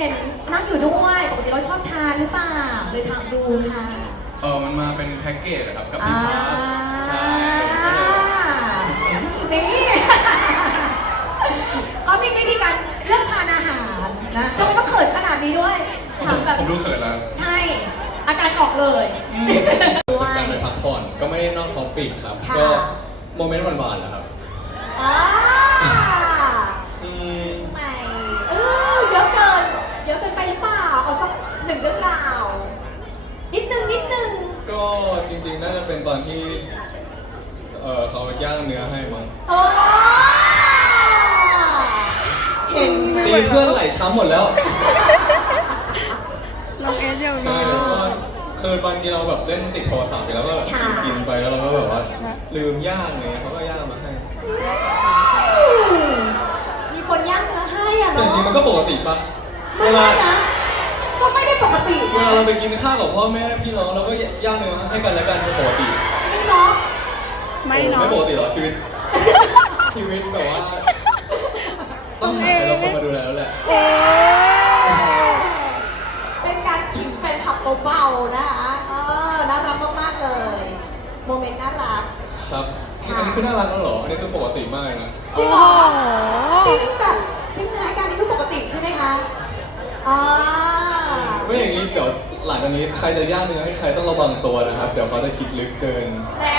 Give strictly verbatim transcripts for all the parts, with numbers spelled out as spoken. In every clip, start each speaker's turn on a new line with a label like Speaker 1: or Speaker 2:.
Speaker 1: ห็นนั่งอยู่ด้วยปกติเราชอบทานหรือเปล่าเลยถามดูค่ะ
Speaker 2: เออมันมาเป็นแพ็กเกจนะครับกับพี่ฟ้าใช่
Speaker 1: นี่ก็มีวิธีการเลือกทานอาหารนะทำไมต้องเขินขนาดนี้ด้วยถามแบบ
Speaker 2: ผมรู้เขินแล้ว
Speaker 1: ใช่อาการออกเลย
Speaker 2: การไปพักผ่อนก็ไม่ได้นอกท็อปปิกครับก็โมเมนต์หวานๆแหละครับ
Speaker 1: อ่าไม่เออเยอะเกินเยอะเกินไปหรือเปล่าเอาสักหนึ่งเรื่องราวนิดนึงนิดนึง
Speaker 2: ก็จริงๆน่าจะเป็นตอนที่เออเขาย่างเนื้อให้มั้ง
Speaker 1: โอ้เห็น
Speaker 2: ตีเพื่อนไหลช้ำหมดแล้ว
Speaker 3: เราเอสอย่างนี้
Speaker 2: คือบางทีเราแบบเล่นติดโทรศัพท์ไปแล้วก็แบบกินไปแล้วเราก็แบบว่าลืมย่างเลยเขาก็ย่างมาให้
Speaker 1: มีคนย่างเนื้อให้อ่ะ
Speaker 2: เนาะจริงๆมันก็ปกติปะ
Speaker 1: เวลาก็ไม่ได้ปกติ
Speaker 2: เวลาเราไปกินข้าวกับพ่อแม่พี่น้องเราก็ย่างเนื้อให้กันแล้วกันเป็นปกติ
Speaker 1: ไม่เนาะ
Speaker 3: ไม่เนาะ
Speaker 2: ไม่ปกติหรอชีวิตชีวิตแบบว่าต้องหาเราคนมาดูแลแล้วแหละ
Speaker 1: เป็นการขิงแฟนคลับเบาๆนะคะเออน่ารักมากๆเลยโมเมนต์น่ารัก
Speaker 2: ครับอันนี้คือน่ารักแล้วเหรออันนี้คือปกติมากนะ
Speaker 1: จริงเหรอจริงแบบเป็นรายการนี้คือปกติใช่ไหมคะอ่า
Speaker 2: ไม่อย่างนี้เดี๋ยวหลังจากนี้ใครจะย่างเนื้อให้ใครต้องระวังตัวนะครับเดี๋ยวเขาจะคิดลึกเกิน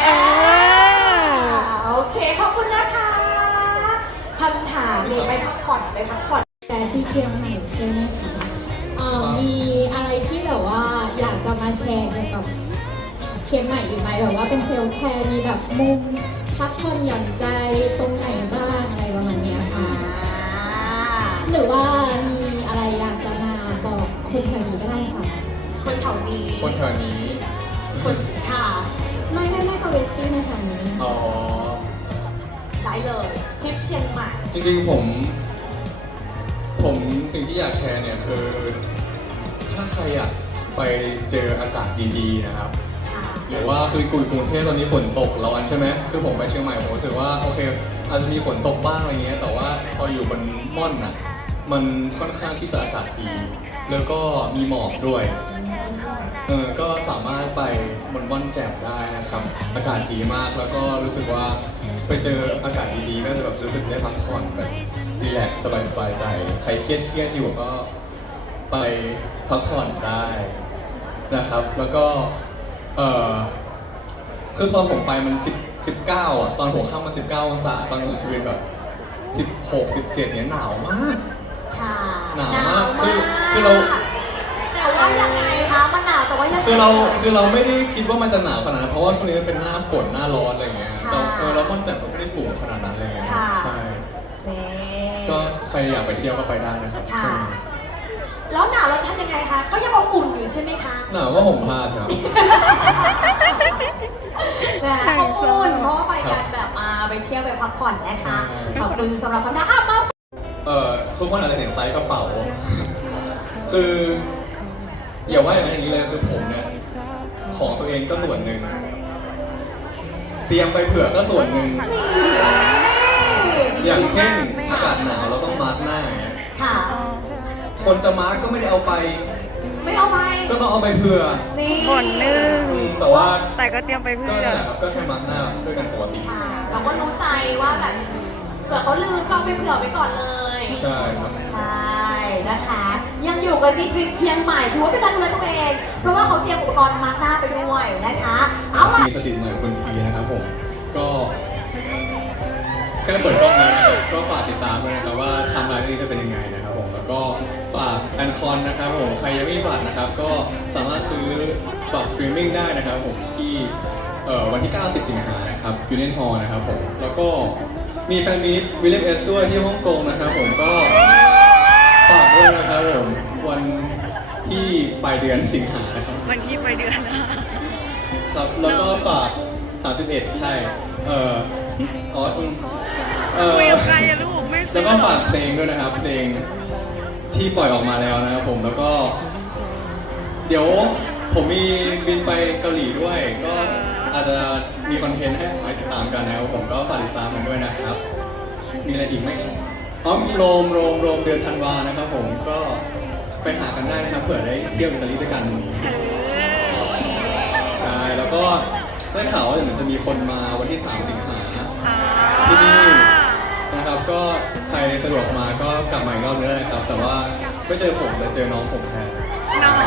Speaker 1: โอเคขอบคุณนะคะคำถามมีไปพักผ่อนไปพักผ่อน
Speaker 4: แต่ที่เชียงใหม่ใช่ไหมคะมีอะไรที่แบบว่าอยากจะมาแชร์เกี่ยวกับเชียงใหม่อีกไหมแบบว่าเป็นเซลล์แคร์มีแบบมุมพักผ่อนหย่อนใจตรงไหนบ้างอะไรประมาณนี้ค่ะหรือว่ามีอะไรอยากจะมาบอกคนแถวนี้ก็ได้ค่ะ
Speaker 1: คนแถวนี้
Speaker 2: คนแถวนี้
Speaker 1: คนค่ะ
Speaker 4: ไม่ไม่ไม่ค่ะเวสตี้ในแถวนี้
Speaker 2: อ๋อ
Speaker 1: ได้เลยทริปเชียงใหม่
Speaker 2: จริงๆผมผมสิ่งที่อยากแชร์เนี่ยคือถ้าใครอยากไปเจออากาศดีๆนะครับหรือว่าคือกรุงเทพตอนนี้ฝนตกร้อนใช่ไหมคือผมไปเชียงใหม่ผมรู้สึกว่าโอเคอาจจะมีฝนตกบ้างอะไรเงี้ยแต่ว่าพออยู่บนม่อนน่ะมันค่อนข้างที่จะอากาศดีแล้วก็มีหมอกด้วยเออก็สามารถไปบนม่อนแจ่มได้นะครับอากาศดีมากแล้วก็รู้สึกว่าไปเจออากาศดีๆก็จะแบบรู้สึกได้พักผ่อนแบบรีแลกซ์สบายๆใจใครเครียดเครียดอยู่ก็ไปพักผ่อนได้นะครับแล้วก็เออคือตอนผมไปมันสิบสิบเก้าอ่ะตอนหัวค่ำมันสิบเก้าองศาตอนกลางคืนแบบสิบหกสิบเจ็ดเนี่ยหนาวมากหนาวมากคือคือเรา
Speaker 1: แต่ว่ายังไงคะมันหนาวแต่ว่ายัง
Speaker 2: คือเราคือเราไม่ได้คิดว่ามันจะหนาวขนาดนั้นเพราะว่าช่วงนี้มันเป็นหน้าฝนหน้าร้อนอะไรเงี้ยเราเออเราม่อนแจ่มก็ไม่ได้สูงขนาดนั้นเลยใช่ก็ใครอยากไปเที่ยวก็ไปได้นะครับ
Speaker 1: แล้วหนาวเราทำยังไงคะก็ยังอบอุ่นอยู่ใช่ไหมคะ
Speaker 2: หนาวก็ห่มผ้าครับ
Speaker 1: นะอบอุ่นเพราะว่าไปกันแบบมาไปเที่ยวไปพักผ่อนนะคะขอบคุณสำหรับคำถามมา
Speaker 2: เอ่อทุกคนอาจจะเห็นไซส์กระเป๋าคืออย่าว่าอย่างนี้เลยคือผมเนี่ยของตัวเองก็ส่วนหนึ่งเตรียมไปเผื่อก็ส่วนหนึ่งอย่างเช่นอากาศหนาวเราต้องมาร์กหน้าอย่างเงี้ยคนจะมาร์กก็ไม่ได้เอาไป
Speaker 1: ไม่เอาไป
Speaker 2: ก็ต้องเอาไปเผื่อ
Speaker 3: หมดนึง
Speaker 2: แต่ว่า
Speaker 3: แต่ก็เตรียมไปเผื่อ
Speaker 2: ก็ใช้มาร์กหน้าด้วยกันปกติ
Speaker 1: เราก็รู้ใจว่าแบบเผื่อเขาลืมก็เอาไปเผื่อไว้ก่อนเลย
Speaker 2: ใช่ครับ
Speaker 1: ใช่นะคะยังอยู่กันที่ทริปเชียงใหม่ถือว่าเป็นการดูแลตัวเองเพราะว่าเขาเตรียมอุปกรณ์มาร์กหน้าไปด้วยนะคะเอาล่ะ
Speaker 2: มีสติหน่อยคนทีนะครับผมก็ก็เปิดกล้องแล้วนะครับก็ฝากติดตามด้วยนะครับว่าไทม์ไลน์นี้จะเป็นยังไงนะครับผมแล้วก็ฝากแอนคอนนะครับผมใครยังไม่มีบัตรนะครับก็สามารถซื้อบัตรสตรีมมิ่งได้นะครับผมที่วันที่เก้าสิบสิงหานะครับยูเนียนฮอลล์นะครับผมแล้วก็มีแฟนมิสวิลเลียมเอสด้วยที่ฮ่องกงนะครับผมก็ฝากด้วยนะครับผมวันที่ปลายเดือนสิงหานะครับ
Speaker 3: วันที่ปลายเดือนนะครับ
Speaker 2: แล้วก็ฝากสามสิบเอ็ดใช่เอออ๋อ
Speaker 3: คุยกับใครอะลูกไม่
Speaker 2: แล้วก็ฝากเพลงด้วยนะครับเพลงที่ปล่อยออกมาแล้วนะครับผมแล้วก็เดี๋ยวผมมีบินไปเกาหลีด้วยก็อาจจะมีคอนเทนต์ให้ไปติดตามกันนะครับผมก็ฝากติดตามกันด้วยนะครับมีอะไรอีกไหมอ๋อมีโรมโรมโรมเดือนธันวานะครับผมก็ไปไปหากันได้นะครับเผื่อได้เที่ยวอิตาลีด้วยกันใช่แล้วก็ได้ข่าวว่าเดี๋ยวมันจะมีคนมาวันที่สามสิงหาที่นี่นะครับก็ใครสะดวกมาก็กลับมาอีกรอบนึงได้นะครับแต่ว่าไม่เจอผมแต่เจอน้องผมแทน
Speaker 3: น้อง